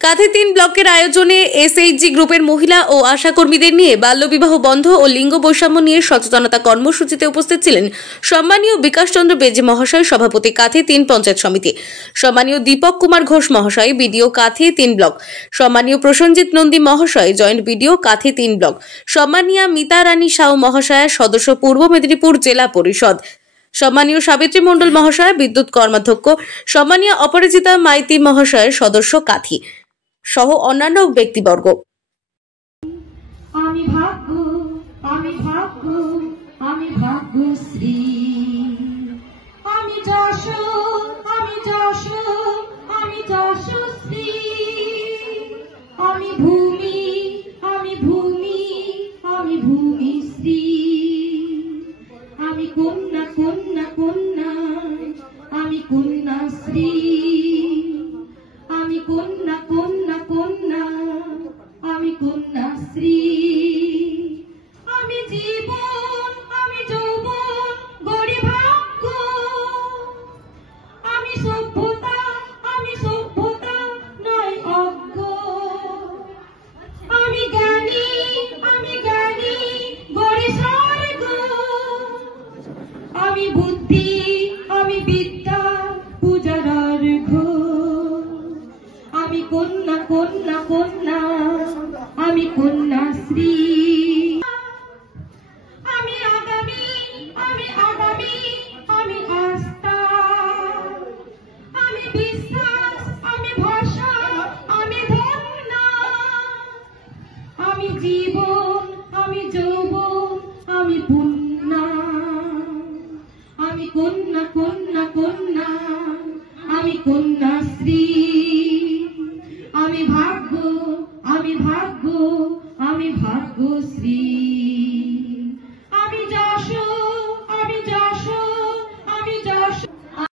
কাঁথি 3 ব্লকের আয়োজনে এসএইচজি গ্রুপের মহিলা ও আশা কর্মীদের নিয়ে বাল্যবিবাহ বন্ধ ও লিঙ্গ বৈষম্য নিয়ে সচেতনতা কর্মসূচিতে উপস্থিত ছিলেন সম্মানীয় বিকাশ চন্দ্র বেজে মহাশয়, সভাপতি কাঁথি 3 পঞ্চায়েত সমিতি, সম্মানীয় দীপক কুমার ঘোষ মহাশয়, বিডিও কাঁথি 3 ব্লক, সম্মানীয় প্রসেনজিৎ নন্দী মহাশয়, জয়েন্ট বিডিও কাঁথি 3 ব্লক, সম্মানীয় মিতা রানী সাউ মহাশয়া, সদস্য পূর্ব মেদিনীপুর জেলা পরিষদ, সম্মানীয় সাবিত্রী মণ্ডল মহাশয়, বিদ্যুৎ কর্মাধ্যক্ষ, সম্মানীয় অপরাজিতা মাইতি মহাশয়, সদস্য কাঁথি সহ অন্যান্য ব্যক্তিবর্গ। আমি ভাগ্য, আমি ভাগ্য, আমি ভাগ্যশ্রী, আমি যশোর, আমি যশোর, আমি যশস্বী, আমি ভূমি, আমি ভূমি, আমি ভূমিশ্রী, আমি কন্যা, কন্যা, কন্যা, আমি কন্যাশ্রী, আমি কন্যা, কন্যা, কন্যা, আমি কন্যাশ্রী, আমি জীবন, আমি যৌবন, গড়ি ভাগ্য, আমি সভ্যতা, আমি সভ্যতা নয় অজ্ঞ, আমি জ্ঞানী, আমি জ্ঞানী, গড়ি স্বর্গ, আমি বুদ্ধি, আমি বিদ্যা, পূজার অর্ঘ্য, আমি কন্যা, কন্যা, কন্যা, আমি কন্যাশ্রী, আমি আগামী, আমি আগামী, আমি আস্থা, আমি বিশ্বাস, আমি ভাষা, আমি ধন্য, আমি জীবন, আমি যৌবন, আমি পুণ্য, আমি কন্যা, কন্যা, কন্যা, আমি কন্যাশ্রী, আমি ভাগ্য, আমি ভাগ্য, আমি ভাগ্যশ্রী।